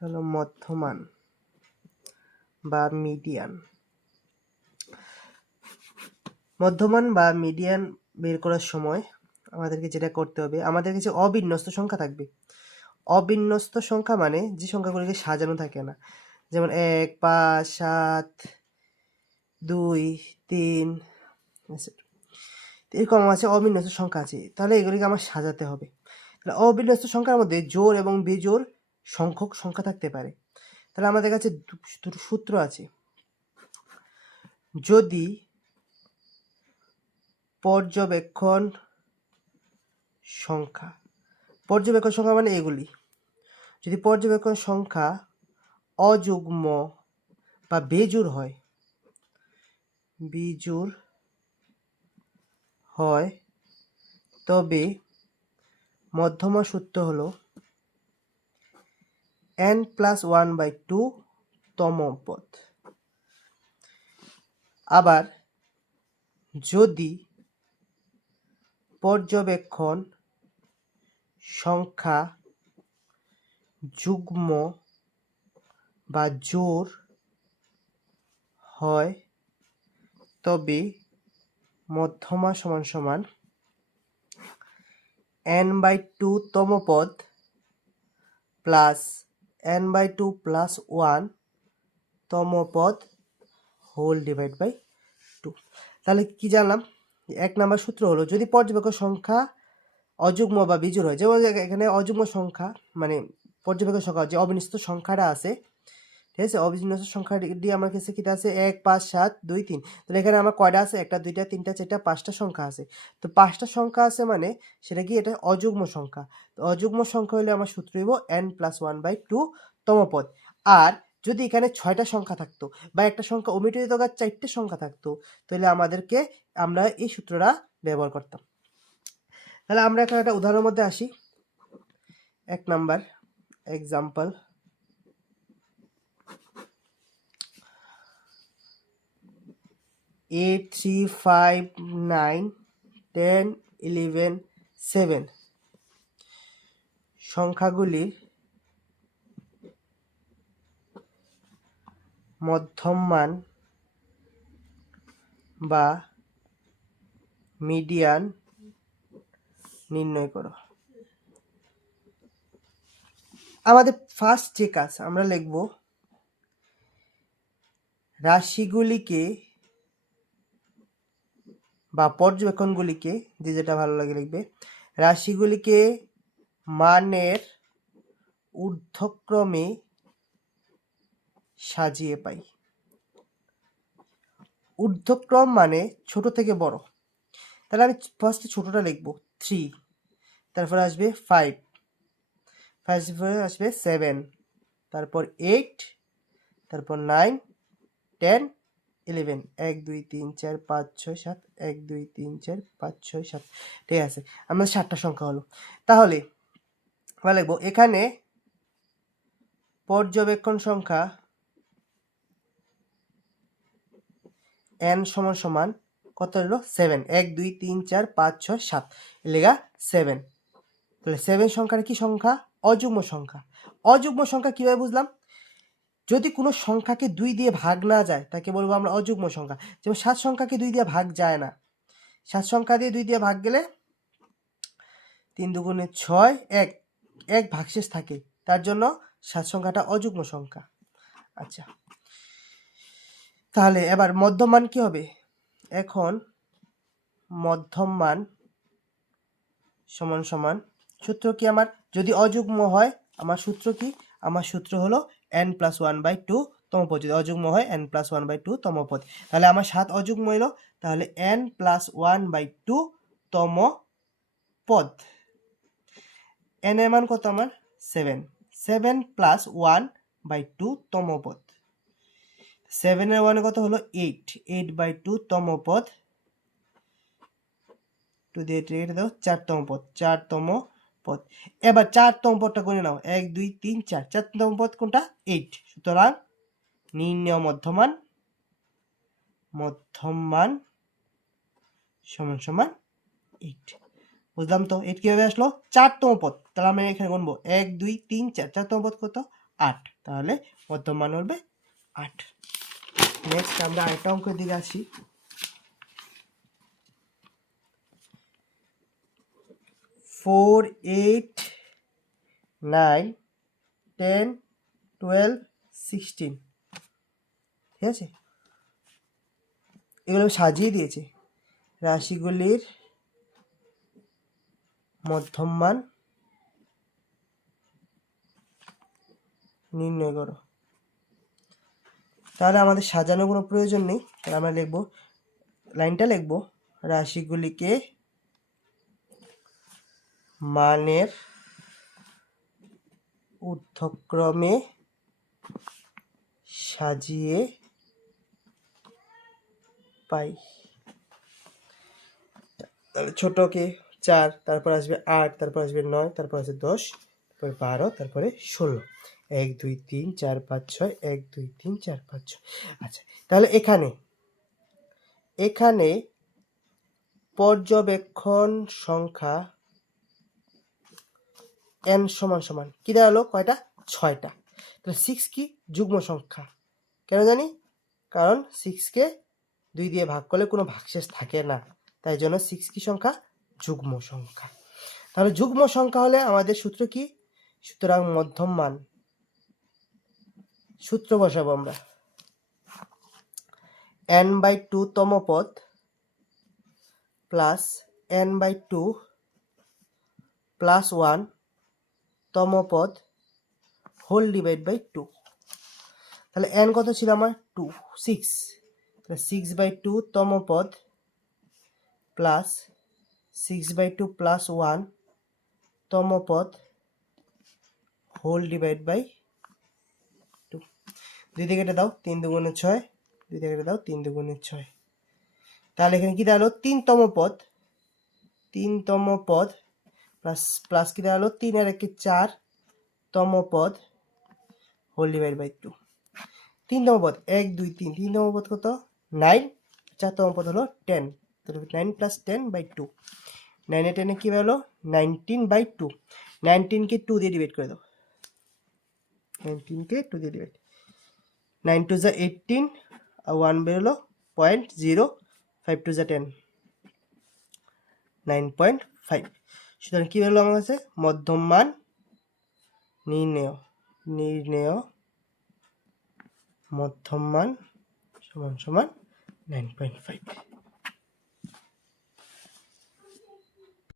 হলো মধ্যমান বা মিডিয়ান। মধ্যমান বা মিডিয়ান বের করার সময় আমাদেরকে যেটা করতে হবে, আমাদের কাছে অবিন্যস্ত সংখ্যা থাকবে। অবিন্যস্ত সংখ্যা মানে যে সংখ্যাগুলিকে সাজানো থাকে না, যেমন 1, 5, 7, 2, 3 এরকম আছে অবিন্যস্ত সংখ্যা আছে, তাহলে এগুলিকে আমার সাজাতে হবে। তাহলে অবিন্যস্ত সংখ্যার মধ্যে জোড় এবং বিজোড় সংখ্যক সংখ্যা থাকতে পারে। তাহলে আমাদের কাছে দুটো সূত্র আছে। যদি পর্যবেক্ষণ সংখ্যা মানে এগুলি, যদি পর্যবেক্ষণ সংখ্যা অযুগ্ম বা বিজোড় হয় তবে মধ্যমা সূত্র হলো n+1/2 তম পদ। আবার যদি পর্যবেক্ষণ সংখ্যা যুগ্ম বা জোড় হয় তবে মধ্যমা সমান n/2 তম পদ প্লাস n/2 + 1 তম পদ হোল ডিভাইড বাই 2। তাহলে কি জানলাম? এক নাম্বার সূত্র হলো যদি পর্যবেক্ষণ সংখ্যা অযুগ্ম বা বিজোড় হয়, যেমন এখানে অযুগ্ম সংখ্যা মানে পর্যবেক্ষণ সংখ্যা যে অবিন্যস্ত সংখ্যাটা আছে, ঠিক আছে, অবিন্যস্ত সংখ্যা দিয়ে আমার কাছে কিটা আছে 1, 5, 7, 2, 3। তাহলে এখানে আমার কয়টা আছে? 1, 2, 3, 4, 5টা সংখ্যা আছে। তো 5টা সংখ্যা আছে মানে সেটা কি? এটা অযুগ্ম সংখ্যা। তো অযুগ্ম সংখ্যা হলে আমার সূত্র হইব n+1/2 তম পদ। আর যদি এখানে 6টা সংখ্যা থাকতো বা একটা সংখ্যা ওমিট হয়ে যেত, 4টে সংখ্যা থাকতো, তাহলে আমরা এই সূত্রটা ব্যবহার করতাম। তাহলে আমরা এখন একটা উদাহরণের মধ্যে আসি। 1 নাম্বার এক্সাম্পল, 8, 3, 5, 9, 10, 11, 7 সংখ্যাগুলির মধ্যমান বা মিডিয়ান নির্ণয় করো। আমাদের ফার্স্ট যে কাজ আমরা লিখব, রাশিগুলিকে বা পর্যবেক্ষণগুলিকে, যেটা ভালো লাগে লিখবে, রাশিগুলিকে মানের ঊর্ধ্বক্রমে সাজিয়ে পাই। ঊর্ধ্বক্রম মানে ছোট থেকে বড়। তাহলে আমি ফার্স্টে ছোটটা লিখব 3, তারপরে আসবে 5, তারপরে আসবে 7, তারপর 8, তারপর 9, 10, 11, 1, 2, 3, 4, 5, 6, 7, 1, 2, 3, 4, 5, 6, 7। ঠিক আছে, আমাদের 7টা সংখ্যা হলো। তাহলে আমরা লিখব এখানে পর্যবেক্ষণ সংখ্যা n সমান কত হলো? 7। 1, 2, 3, 4, 5, 6, 7 লেগা 7। তাহলে 7 সংখ্যাটা কি সংখ্যা? অযুগ্ম সংখ্যা। অযুগ্ম সংখ্যা কিভাবে বুঝলাম? যদি কোনো সংখ্যাকে 2 দিয়ে ভাগ না যায় তাকে বলবো আমরা অযুগ্ম সংখ্যা। যেমন 7 সংখ্যাকে 2 দিয়ে ভাগ যায় না। 7 সংখ্যা দিয়ে 2 দিয়ে ভাগ গেলে 3 দুগুণে 6, 1 ভাগশেষ থাকে, তার জন্য 7 সংখ্যাটা অযুগ্ম সংখ্যা। আচ্ছা, তাহলে এবার মধ্যমান কি হবে? এখন মধ্যমান সমান সূত্র কি আমার? যদি অযুগ্ম হয় আমার সূত্র কি? আমার সূত্র হলো n+1/2 তম পদ। যদি অযুগ্ম হয় n+1/2 তম পদ। তাহলে আমার 7 অযুগ্ম এলো, তাহলে n+1/2 তম পদ। n এর মান কত আমার? 7। 7 + 1/2 তম পদ। 7 এর 1 কত হলো? 8। 8/2 তম পদ। 2 দিয়ে 8 দাও, 4তম পদ। 4তম পদ। এবার 4তম পদটা করে নাও। 1, 2, 3, 4। 4তম পদ কোনটা? 8। সুতরাং নির্ণয় মধ্যমান সমান 8। বুঝলাম তো? 8 কিভাবে আসলো? 4তম পদ। তাহলে আমি এখানে গুনবো 1, 2, 3, 4। 4তম পদ কত? 8, তাহলে মধ্যমান হবে 8। নেক্সট আমরা আরেকটা অঙ্কের দিকে আসি। 4, 8, 9, 10, 12, 16, ঠিক আছে, এগুলো সাজিয়ে দিয়েছে। রাশিগুলির মধ্যমান নির্ণয় করো। তাহলে আমাদের সাজানোর কোনো প্রয়োজন নেই, তাহলে আমরা লিখবো, লাইনটা লিখবো, রাশিগুলিকে মানের ঊর্ধ্বক্রমে সাজিয়ে পাই। তাহলে ছোটকে 4, তারপর আসবে 8, তারপর আসবে 9, তারপর আসবে 10, তারপরে 12, তারপরে 16, 1 2 3 4 5 6, 1 2 3 4 5 6। আচ্ছা, তাহলে এখানে পর্যবেক্ষণ সংখ্যা n সমান সমান কি দাঁড়ালো, কয়টা, 6টা। তাহলে 6 কি যুগ্ম সংখ্যা, কেন জানি, কারণ 6কে 2 দিয়ে ভাগ করলে কোনো ভাগশেষ থাকে না, তাই জন্য 6 কি সংখ্যা, যুগ্ম সংখ্যা। তাহলে যুগ্ম সংখ্যা হলে আমাদের সূত্র কি, সুতরাং মধ্যম মান, সূত্র বসাবো আমরা, n/2 তম পদ প্লাস n/2 প্লাস 1 তম পদ হোল ডিভাইড বাই 2। তাহলে n কত ছিল আমার, 2, 6, তাহলে 6/2 তম পদ প্লাস 6/2 প্লাস 1 তম পদ হোল ডিভাইড বাই 2। 2 দিয়ে কেটে দাও, 3 দুগুণে 6, 2 দিয়ে কেটে দাও, 3 দুগুণে 6। তাহলে এখানে কি দাঁড়ালো, 3তম পদ, 3তম পদ প্লাস প্লাস কি দাঁড়ালো, 3 আর 1 4তম পদ হোল ডিভাইড বাই 2। 3তম পদ 1 2 3, 3তম পদ কত, 9, 4তম পদ হলো 10, তাহলে 9 প্লাস 10/2, 9 এ 10 কি হলো 19/2, 19কে 2 দিয়ে ডিভাইড করে দাও, 19কে 2 দিয়ে ডিভাইড, 9 2 যা 18 আর 1 বেরোলো 0.05 2 যা 10, 9.5। সুতরাং কি বেরোলো আমার কাছে, মধ্যম মান নির্ণেয় মধ্যম মান সমান সমান 9.5।